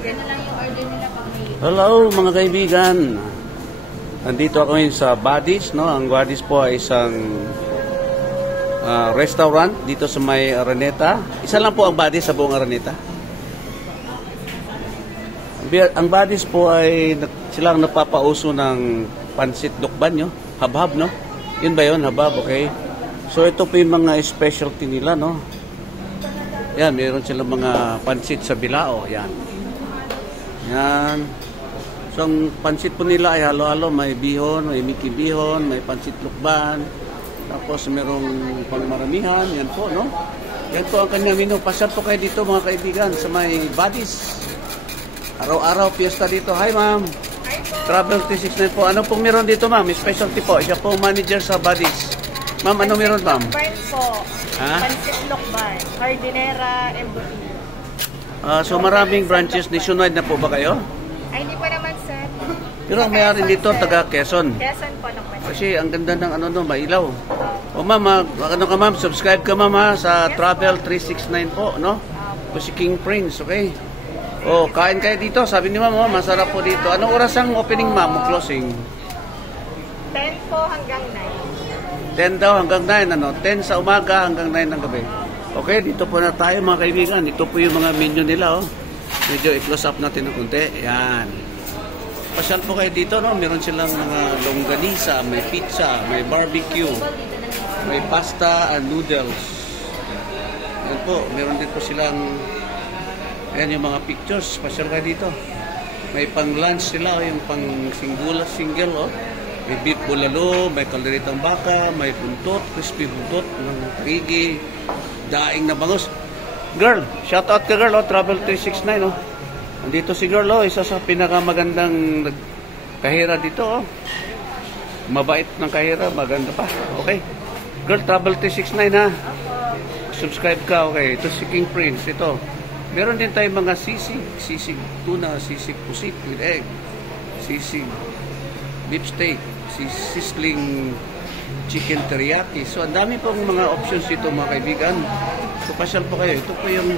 Sige na lang yung order nila pag may... Hello mga kaibigan. Nandito ako ngayon sa Buddies, no? Ang Buddies po ay isang restaurant dito sa may Araneta. Isa lang po ang Buddies sa buong Araneta. Ang Buddies po ay silang napapauso ng pansit lukban, no? Habhab, no? Yun ba yun? Habhab, okay. So ito po yung mga specialty nila, no? Yan, mayroon silang mga pansit sa bilao, yan. Yan. So ang pansit po nila ay halo-halo, may bihon, may miki bihon, may pansit lukban. Tapos mayroong pangmaramihan, yan po, no? Yan po ang kanyang menu. Pasyal po kayo dito mga kaibigan sa may Buddies. Araw-araw piyesta dito. Hi ma'am. Travel 369 po. Ano pong meron dito ma'am? Specialty po. Siya po manager sa Buddies. Ma'am, ano meron ma'am? Lukban po. Ha? Pansit lukban. Hardinera, embutido. So maraming branches. Nationwide na po ba kayo? Ay, hindi pa naman sir. Pero ang mayroon dito, taga Quezon. Quezon po naman. Kasi ang ganda ng ano no, mailaw. O ma'am, ano ka ma'am? Subscribe ka ma'am ha, sa Travel 369 po, no? O si King Prince, okay? O, kain kayo dito. Sabi ni ma'am, oh, masarap po dito. Anong oras ang opening ma'am o closing? 10 po hanggang 9. 10 daw hanggang 9, ano? 10 sa umaga hanggang 9 ng gabi. Okay, dito po na tayo mga kaibigan. Ito po yung mga menu nila, oh. Medyo i-close up natin ng konti. Yan. Pasyal po kayo dito, no? Meron silang mga longganisa, may pizza, may barbecue, may pasta and noodles. Yan po, meron din po silang, ayan yung mga pictures. Pasyal kayo dito. May pang lunch sila, yung pang single, oh. May beef bulalo, may kalderitang baka, may buntot, crispy buntot ng tagigi, daing na bangus. Girl, shout out ka girl, oh, Travel 369, oh. Andito si girl, oh, isa sa pinakamagandang kahira dito, oh. Mabait ng kahira, maganda pa. Okay. Girl, Travel 369, ha. Subscribe ka, okay. Ito si King Prince, ito. Meron din tayong mga sisig tuna, sisig pusit with egg, sisig beef steak, sizzling chicken teriyaki. So, ang dami pong mga options dito mga kaibigan. So, pasyal po kayo. Ito po yung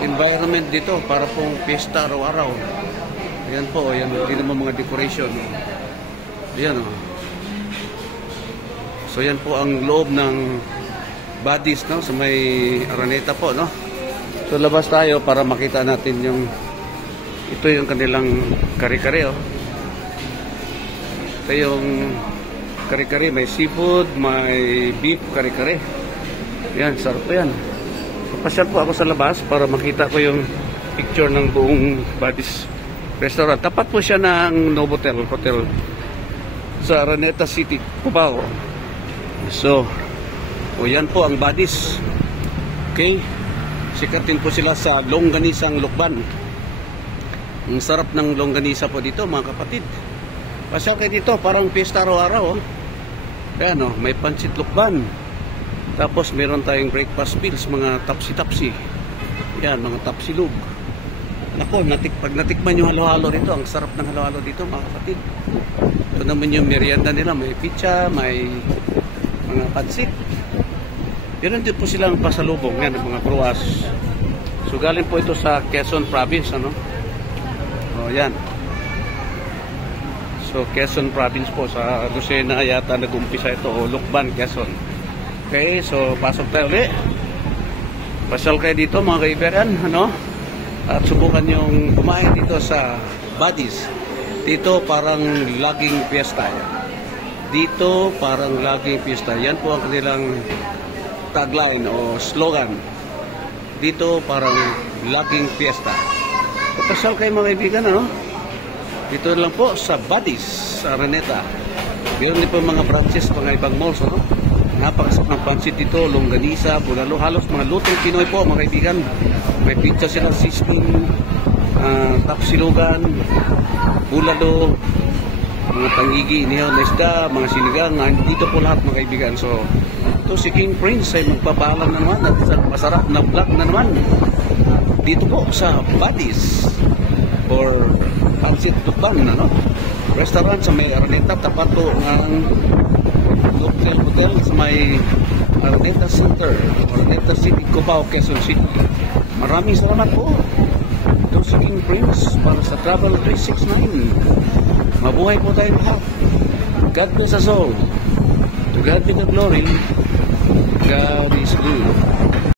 environment dito para pong piyesta araw-araw. Ayan po. Ayan, hindi naman mga decoration. Ayan, oh. So, yan po ang loob ng Buddies, no? Sa may Araneta po, no? So, labas tayo para makita natin yung ito yung kanilang kare-kare, oh. Ito yung kare-kare, may seafood, may beef kare-kare. Yan, sarap po yan. Pasyal po ako sa labas para makita ko yung picture ng buong Buddies restaurant. Tapat po siya ng Novotel Hotel sa Araneta City, Cubao. So, yan po ang Buddies. Okay? Sikatin po sila sa longganisang lukban. Ang sarap ng longganisa po dito mga kapatid. Pasyal kayo dito, parang piyesta araw-araw, oh. Ayan, oh, may pansit lukban. Tapos meron tayong breakfast meals, mga tapsi-tapsi. Yan, mga tapsilog. Nako, pag natikman yung halo-halo dito, ang sarap ng halo-halo dito mga kapatid. Ito naman yung merienda nila, may pizza, may mga pansit. Meron din po silang pasalubong, yan, mga kruwas. So galing po ito sa Quezon Province, ano? O, yan. So, Quezon Province po, sa Lucena yata nag-umpisa ito, o Lukban, Quezon. Okay, so pasok tayo ulit. Pasyal kayo dito mga kaibigan, ano? At subukan yung kumain dito sa Buddies. Dito parang laging piyesta yan. Dito parang laging piyesta. Yan po ang kanilang tagline o slogan. Dito parang laging piyesta. Pasyal kayo mga kaibigan, ano? Dito lang po sa Buddies, sa Araneta. Meron din po mga branches, mga ibang malls, no? Napakasarap ng pansit dito, longganisa, bulalo, halos mga lutong Pinoy po, mga kaibigan. May pizza sila, sizzling, tapsilugan, bulalo, mga tangigi, inihaw na isda, mga sinigang, dito po lahat mga kaibigan. So, ito si King Prince ay magpapaalam na naman at masarap na vlog na naman. Dito po sa Buddies or pansit lukban, ano? Restaurant sa may Araneta, tapat po ng hotel sa may Araneta Center, Araneta City, Cubao, Quezon City. Maraming salamat po. Ito si King Prince para sa Travel 369. Mabuhay po tayong lahat. God bless us all. To God be the glory. God is good.